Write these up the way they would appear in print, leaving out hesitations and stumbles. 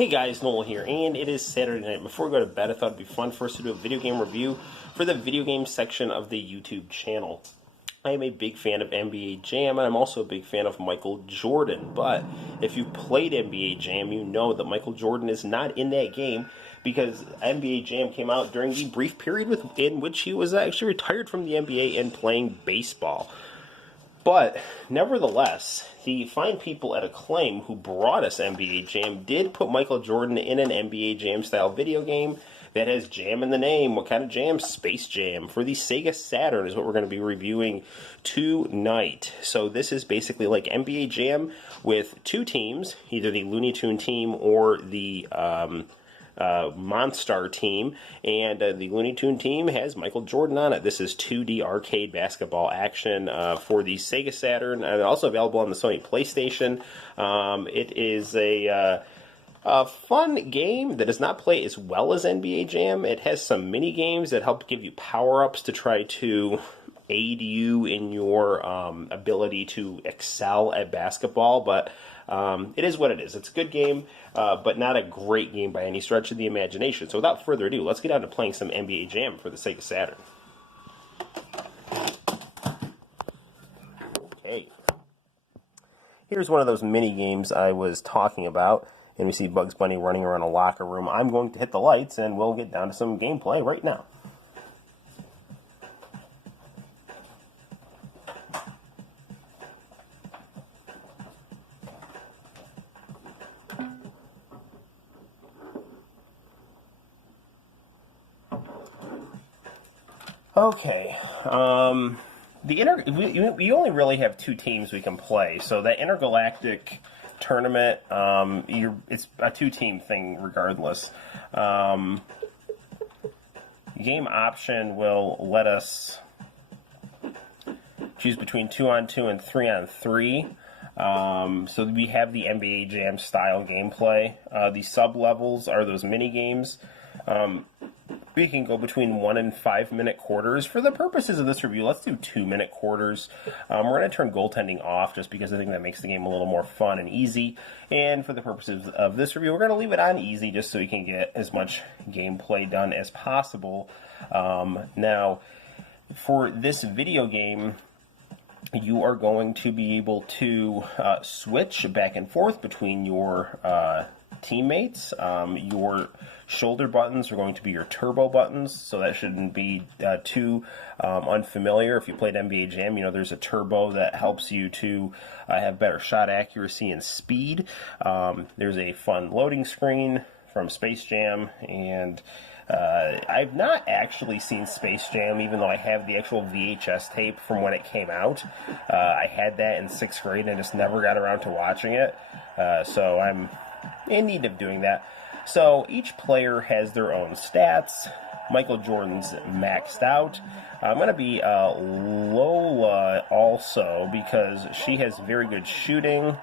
Hey guys, Noel here, and it is Saturday night. Before we go to bed, I thought it'd be fun for us to do a video game review for the video game section of the YouTube channel. I am a big fan of NBA Jam, and I'm also a big fan of Michael Jordan. But if you've played NBA Jam, you know that Michael Jordan is not in that game because NBA Jam came out during the brief period in which he was actually retired from the NBA and playing baseball. But, nevertheless, the fine people at Acclaim who brought us NBA Jam did put Michael Jordan in an NBA Jam-style video game that has Jam in the name. What kind of jam? Space Jam. For the Sega Saturn is what we're going to be reviewing tonight. So this is basically like NBA Jam with two teams, either the Looney Tune team or the Monstar team, and the Looney Tune team has Michael Jordan on it. This is 2D arcade basketball action for the Sega Saturn, and also available on the Sony PlayStation. It is a fun game that does not play as well as NBA Jam. It has some mini games that help give you power-ups to try to aid you in your ability to excel at basketball, but it is what it is. It's a good game, but not a great game by any stretch of the imagination. So without further ado, let's get on to playing some NBA Jam for the Sega Saturn. Okay. Here's one of those mini games I was talking about, and we see Bugs Bunny running around a locker room. I'm going to hit the lights, and we'll get down to some gameplay right now. Okay, we only really have two teams we can play, so that intergalactic tournament, it's a two-team thing regardless. Game option will let us choose between 2-on-2 and 3-on-3. So we have the NBA Jam style gameplay. The sub-levels are those mini-games. We can go between 1 and 5 minute quarters. For the purposes of this review, let's do 2 minute quarters. We're going to turn goaltending off just because I think that makes the game a little more fun and easy. And for the purposes of this review, we're going to leave it on easy just so we can get as much gameplay done as possible. Now, for this video game, you are going to be able to switch back and forth between your teammates. Your shoulder buttons are going to be your turbo buttons, so that shouldn't be too unfamiliar. If you played NBA Jam, you know there's a turbo that helps you to have better shot accuracy and speed. There's a fun loading screen from Space Jam, and I've not actually seen Space Jam, even though I have the actual VHS tape from when it came out. I had that in 6th grade and just never got around to watching it, so I'm in need of doing that. So each player has their own stats. Michael Jordan's maxed out. I'm going to be Lola also because she has very good shooting.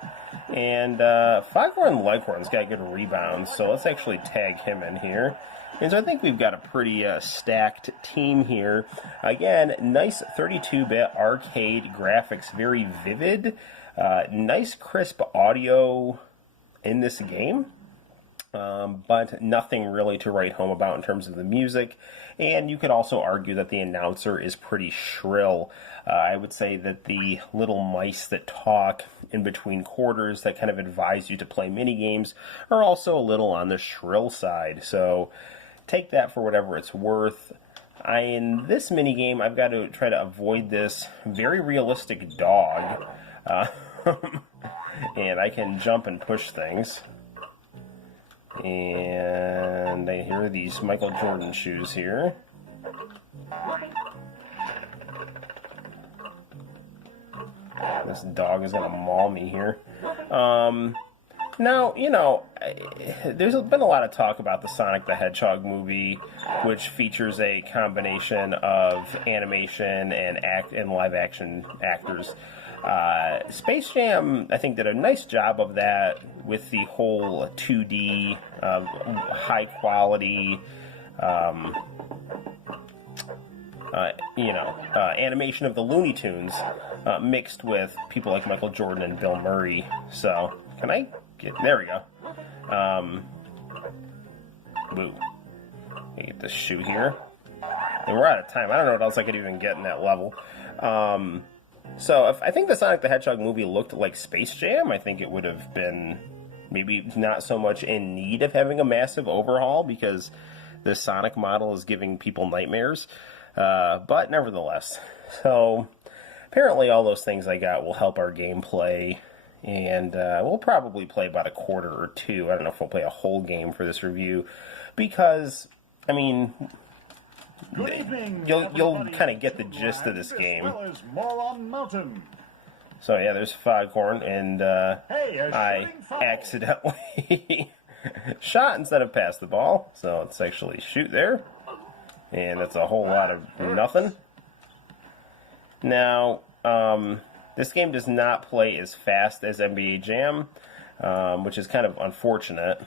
And Foghorn Leghorn's got good rebounds, so let's actually tag him in here. And so I think we've got a pretty stacked team here. Again, nice 32-bit arcade graphics, very vivid. Nice crisp audio in this game, but nothing really to write home about in terms of the music. And you could also argue that the announcer is pretty shrill. I would say that the little mice that talk in between quarters that kind of advise you to play mini games are also a little on the shrill side. So take that for whatever it's worth. In this mini game, I've got to try to avoid this very realistic dog. And I can jump and push things. And I hear these Michael Jordan shoes here. This dog is going to maul me here. Now, you know, there's been a lot of talk about the Sonic the Hedgehog movie, which features a combination of animation and live-action actors. Space Jam, I think, did a nice job of that with the whole 2D, high-quality, animation of the Looney Tunes mixed with people like Michael Jordan and Bill Murray. So, can I get... There we go. Woo. You get this shoe here. And we're out of time. I don't know what else I could even get in that level. So if I think the Sonic the Hedgehog movie looked like Space Jam, I think it would have been maybe not so much in need of having a massive overhaul, because the Sonic model is giving people nightmares. But nevertheless. So apparently all those things I got will help our gameplay. And we'll probably play about a quarter or two. I don't know if we'll play a whole game for this review. Because, I mean, Good evening, you'll kind of get the gist of this game. Mountain. So yeah, there's Foghorn, and I foul. accidentally shot instead of passed the ball. So it's actually shoot there. And that's a whole lot of nothing. Now, this game does not play as fast as NBA Jam, which is kind of unfortunate.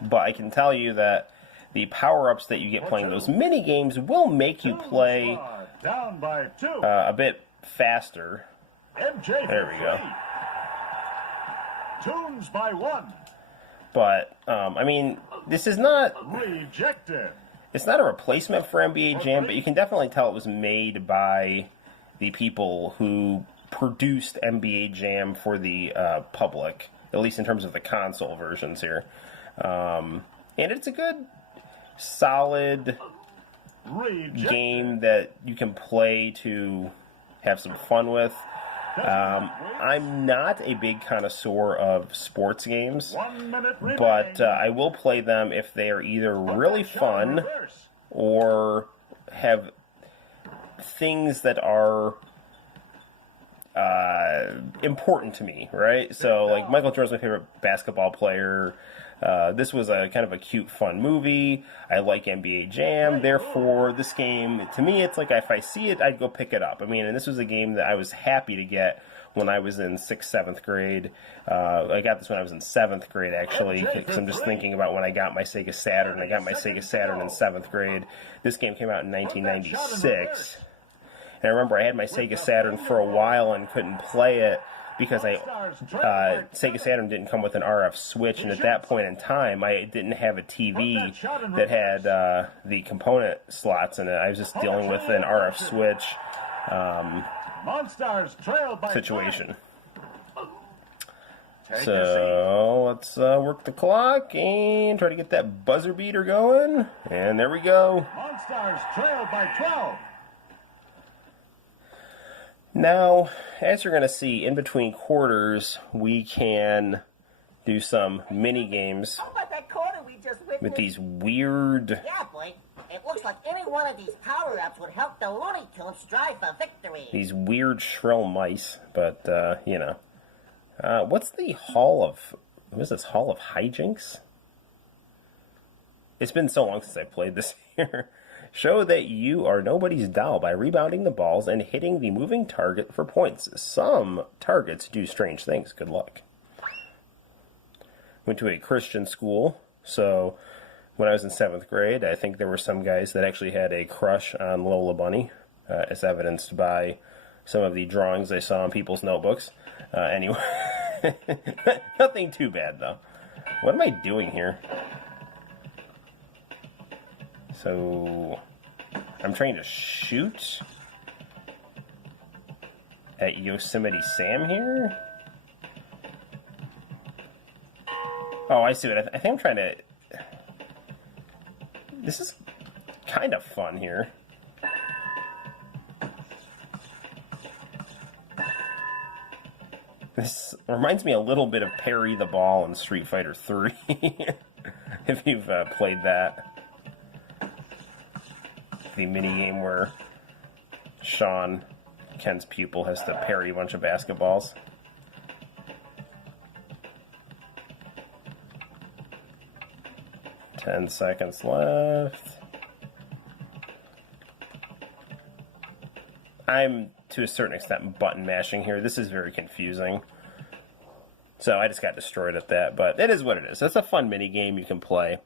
But I can tell you that the power-ups that you get playing those mini-games will make you play down by 2. A bit faster. MJ There we go. Tunes by 1. But, I mean, this is not... Rejected. It's not a replacement for NBA Jam, but you can definitely tell it was made by the people who produced NBA Jam for the public, at least in terms of the console versions here. And it's a good, solid game that you can play to have some fun with. I'm not a big connoisseur of sports games, but I will play them if they are either really fun or have things that are important to me, right? So, like, Michael Jordan's my favorite basketball player. This was a kind of a cute, fun movie. I like NBA Jam. Therefore, this game, to me, it's like if I see it, I'd go pick it up. I mean, and this was a game that I was happy to get when I was in 6th, 7th grade. I got this when I was in 7th grade, actually, because I'm just thinking about when I got my Sega Saturn. I got my Sega Saturn in 7th grade. This game came out in 1996. And I remember I had my Sega Saturn for a while and couldn't play it because Sega Saturn didn't come with an RF switch, and at that point in time, I didn't have a TV that had the component slots in it. I was just dealing with an RF switch situation. So let's work the clock and try to get that buzzer beater going. And there we go. Monstars trail by 12. Now, as you're going to see, in between quarters, we can do some mini games How about that quarter we just witnessed? with these weird, Yeah, boy. It looks like any one of these power-ups would help the Looney Tunes strive for victory. shrill mice. But you know, what's the Hall of? What is this? Hall of Hijinks? It's been so long since I played this here. Show that you are nobody's doll by rebounding the balls and hitting the moving target for points. Some targets do strange things. Good luck. Went to a Christian school, so when I was in 7th grade, I think there were some guys that actually had a crush on Lola Bunny, as evidenced by some of the drawings I saw in people's notebooks. Anyway, nothing too bad, though. What am I doing here? So, I'm trying to shoot at Yosemite Sam here? Oh, I see what I think I'm trying to... This is kind of fun here. This reminds me a little bit of Parry the Ball in Street Fighter 3, if you've played that. The minigame where Sean, Ken's pupil, has to parry a bunch of basketballs. Ten seconds left. I'm, to a certain extent, button mashing here. This is very confusing. So I just got destroyed at that, but it is what it is. It's a fun mini game you can play.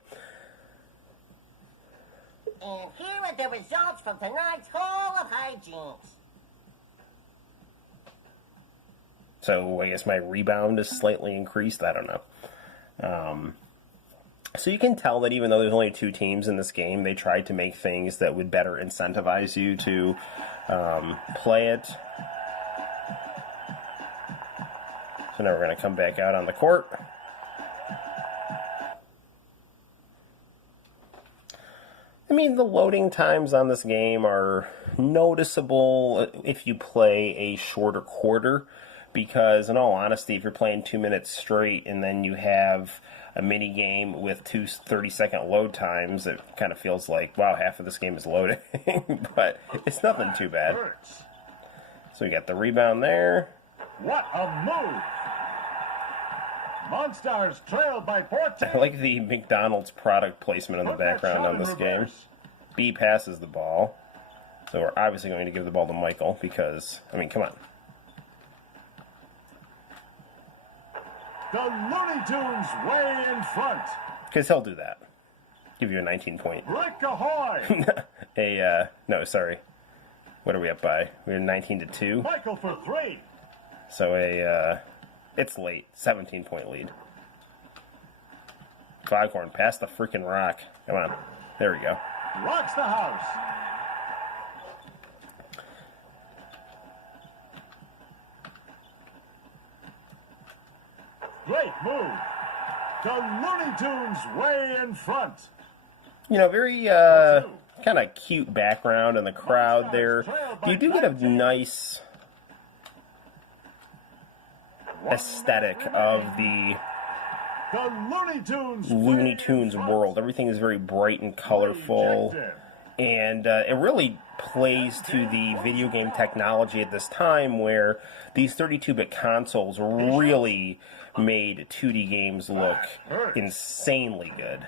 And here are the results from tonight's Hall of Hijinks. So I guess my rebound is slightly increased. I don't know. So you can tell that even though there's only 2 teams in this game, they tried to make things that would better incentivize you to play it. So now we're going to come back out on the court. I mean, the loading times on this game are noticeable if you play a shorter quarter, because in all honesty, if you're playing 2 minutes straight and then you have a mini game with 2 30-second load times, it kind of feels like, wow, half of this game is loading. But it's nothing too bad. So we got the rebound there. What a move! Monstars trail by 14. I like the McDonald's product placement in the background on this game. B passes the ball. So we're obviously going to give the ball to Michael because, I mean, come on. The Looney Tunes way in front. Because he'll do that. Give you a 19-point. Rick ahoy! No, sorry. What are we up by? We're 19-2. Michael for 3. So it's late. 17-point lead. Foghorn, pass the freaking rock. Come on. There we go. Rocks the house. Great move. The Looney Tunes way in front. You know, very kind of cute background in the crowd there. You do get a nice aesthetic of the Looney Tunes world. Everything is very bright and colorful, and it really plays to the video game technology at this time where these 32-bit consoles really made 2D games look insanely good.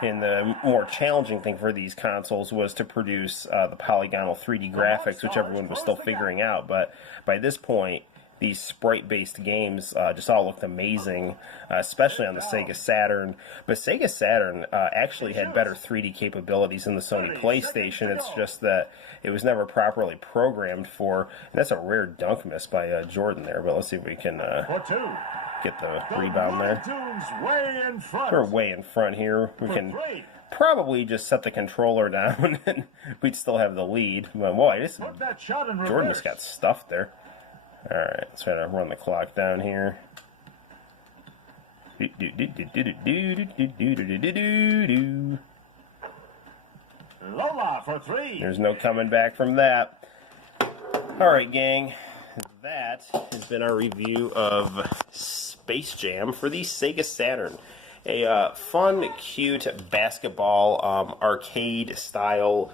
And the more challenging thing for these consoles was to produce the polygonal 3D graphics, which everyone was still figuring out. But by this point, these sprite-based games just all looked amazing, especially on the Sega Saturn. But Sega Saturn actually had better 3D capabilities than the Sony PlayStation. It's just that it was never properly programmed for. And that's a rare dunk miss by Jordan there. But let's see if we can get the rebound there. We're way in front here. We can probably just set the controller down and we'd still have the lead. But boy, Jordan just got stuffed there. Alright, let's try to run the clock down here. Lola for 3. There's no coming back from that. Alright, gang. That has been our review of Space Jam for the Sega Saturn. A fun, cute basketball arcade-style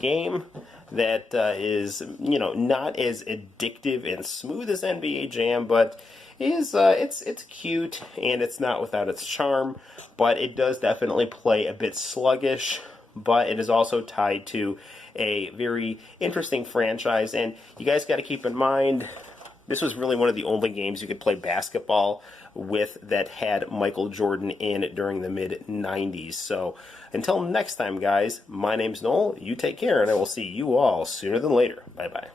game that is, you know, not as addictive and smooth as NBA Jam, but is it's cute and it's not without its charm. But it does definitely play a bit sluggish. But it is also tied to a very interesting franchise, and you guys got to keep in mind this was really one of the only games you could play basketball with that had Michael Jordan in it during the mid-90s. So until next time, guys, my name's Noel. You take care, and I will see you all sooner than later. Bye-bye.